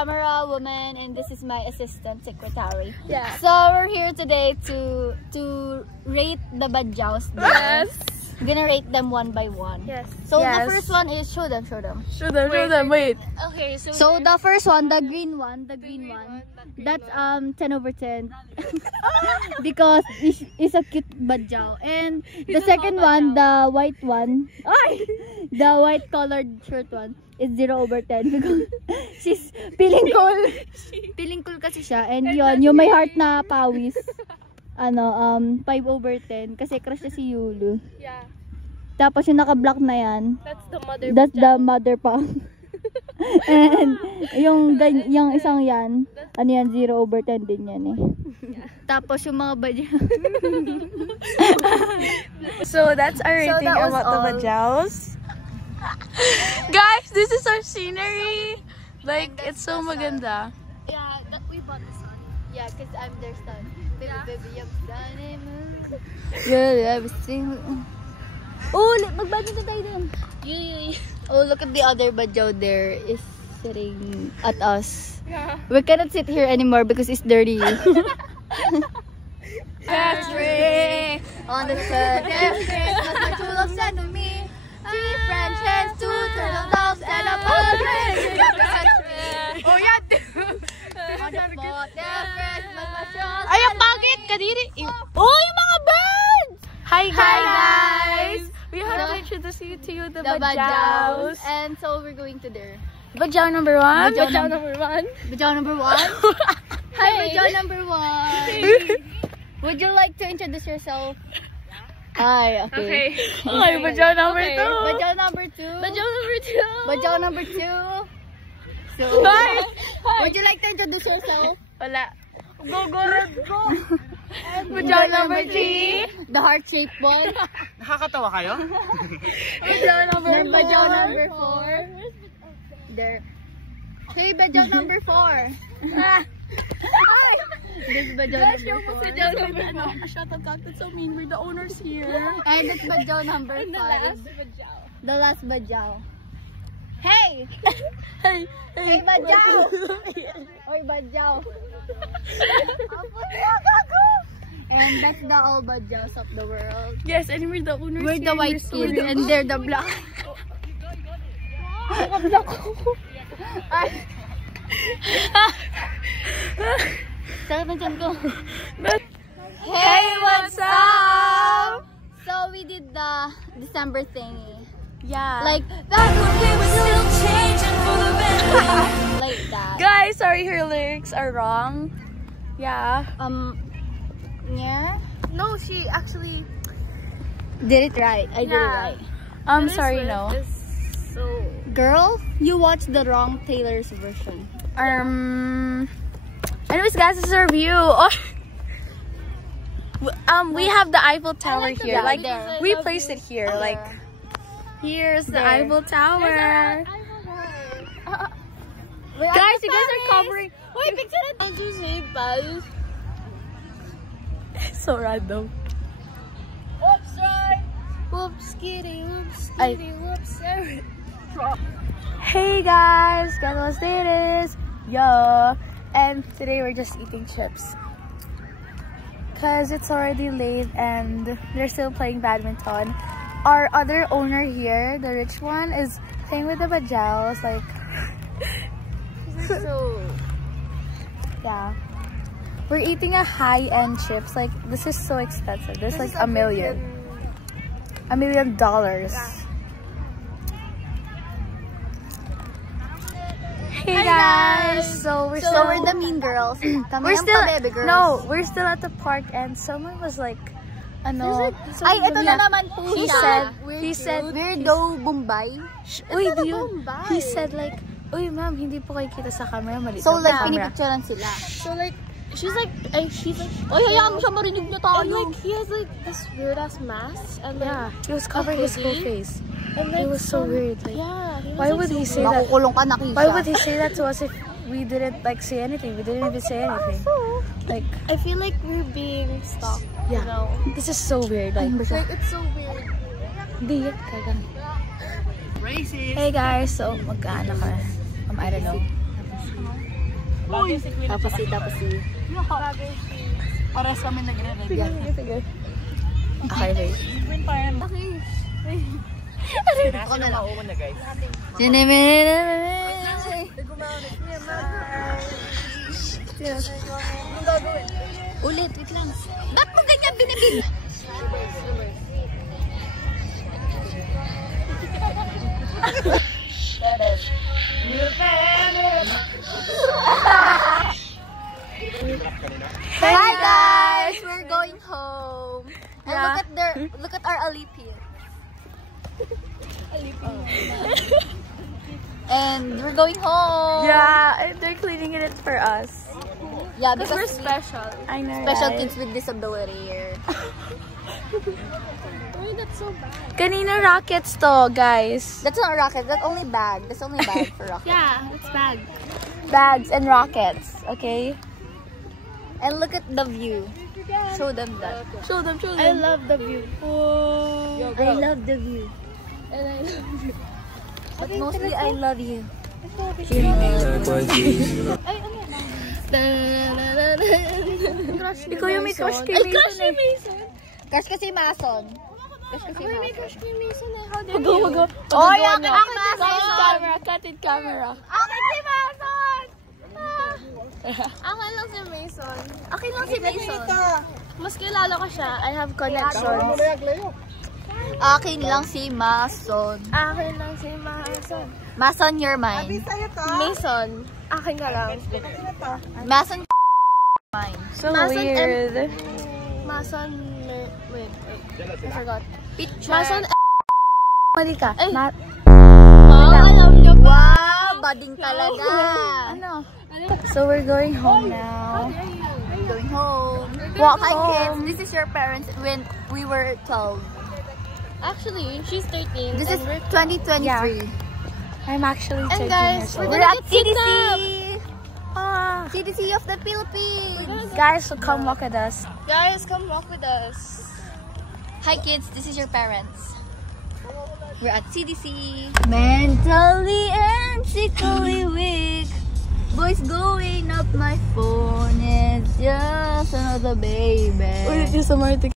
camera woman, and this is my assistant secretary. Yeah. So we're here today to rate the badjaos. Yes. We're gonna rate them one by one. Yes. So Yes. the first one is show them. Show them. Wait. Okay. So the first one, the green one, that's 10 over 10 because it's a cute badjao. And the second one, the white one, the white colored shirt one is 0 over 10 because she's feeling cool. Feeling cool kasi siya. And yun, yung may heart na pawis. 5 over 10 kasi crush na si Yulu. Yeah. Tapos yung naka-black na yan, That's the mother. that's the mother pa. And yung isang yan, 0 over 10 din yan eh. Yeah. Tapos yung mga badjao. So that's our rating about the badjaos. Guys, this is our scenery. Like, it's so maganda. Yeah, we bought this one. Yeah, because I'm their son. Baby, I'm stunning. Yeah, everything. Oh, magbadminton tayo dun. Oh, look at the other badjao there is sitting at us. Yeah. We cannot sit here anymore because it's dirty. Patrick on the third Christmas, my true love sent to me 3 French hens, 2 turtle doves, and a partridge. Oh yeah, on the fourth Christmas, my true love. Ay, ang pangit! Kadiri! Oh, yung mga birds! Hi guys! Hi guys! We have to introduce you to the badjaos. badjaos. And so we're going to there. Badjao number 1. Badjao number 1. Badjao number 1. Hi, badjao number 1. Would you like to introduce yourself? Hi, okay. Hi, badjao number 2. Badjao number 2. Badjao number 2. Badjao number 2. So, Hi. would you like to introduce yourself? Wala. Go. Badjao number 3. The heart-shaped one. Nakakatawa kayo? Badjao number 4. Badjao number 4. There. Hey, badjao number 4. This is badjao number 4. Shut up, that's so mean. We're the owners here. And it's badjao number 5. The last badjao. Hey! Hey, badjao! Oy, badjao. And that's the all badjaos of the world. Yes, and we're the owners. We're the white kid and they're the black. Sakit na tiyan ko. Hey, what's up? So we did the December thingy. Yeah. Like that when we were still changing for the better. Like that. Guys, sorry, her lyrics are wrong. Yeah. Yeah. No, she actually Did it right. I did it right. Sorry, no. So, girl, you watched the wrong Taylor's version. Anyways, guys, this is our view. We have the Eiffel Tower here. Like, we placed it here. Like, here's the Eiffel Tower. Guys, you guys are covering. Wait, picture it. Did you say pals? So random. Whoops, right. Whoops, kitty, whoops, kitty, whoops. Hey guys, guess what day it is? Yo, and today we're just eating chips. Cause it's already late and they're still playing badminton. Our other owner here, the rich one, is playing with the badjaos. Like, So, yeah. We're eating a high-end chips. Like, this is so expensive. This is like $1 million. $1 million. Hey guys! So we're the mean girls. we're still baby girls. No, we're still at the park and someone was like, ano? Ay, ito na naman po He siya. said, Weirdo Bombay. uy, do you? He said like, uy ma'am, hindi po kayo kita sa camera, mali So, sa like, camera. pinipicturean sila. So like, she's like, Ay, hayaan mo siya marinig na tayo. and like he has like this weird ass mask and like, he was covering his whole face. And like, it was so weird. Like, why would he say that? Makukulong ka na, Kisha. Why would he say that to us if we didn't like say anything? We didn't even say anything. Like, I feel like we're being stalked. yeah, this is so weird. Like, It's so weird. di, kagang. Hey guys, so magkano ka? I don't know. Tapos si. Pares kami nagre-ready. Sige. Okay, wait. Ako na mauman na guys. Ulit, wait lang. Ba't mo ganyan binibig? Hi guys, we're going home. And look at our Alipin. And we're going home. Yeah, and they're cleaning it for us. Yeah, Because we're special. I know, special right? kids with disability here. Why that's so bad? Kanina rockets to, guys. That's not a rocket. That's only bag. That's only bag for rocket. Yeah, it's bad. Bags and rockets, okay? And look at the view. Show them that. Show them, show I them. love the view. I love the view. And I love you. But mostly I love you. Ikaw yung may crush kay Mason eh. Crush kasi Mason. Crush kasi May Mason. crush kay Mason eh. How did Go, you? go. Oh, yung Cut camera, cut it camera. Akin si Mason! Akin lang si Mason. Akin lang si Mason. Mas kilala ko siya. I have connections. Akin lang si Mason. Akin lang si Mason. Mason, you're mine. Mason. Akin ka lang. Mason, mine. So Mason weird. Mason. Wait. I forgot. Picture. Mason. Mali ka. Ay. Ma- Wow, alam niyo ba? Wow, bading talaga. ano? So we're going home now. Going home. Walk Hi home. kids, this is your parents when we were 12. Actually, she's 13. This is and we're 2023. Yeah. I'm actually And 13 guys, years we're old. We're at Pick CDC. Ah. CDC of the Philippines. Guys, so come walk with us. Guys, come walk with us. Hi kids, this is your parents. We're at CDC. Mentally and physically weak. Boys going up my phone. It's just another baby. Ulit yung sa Martin.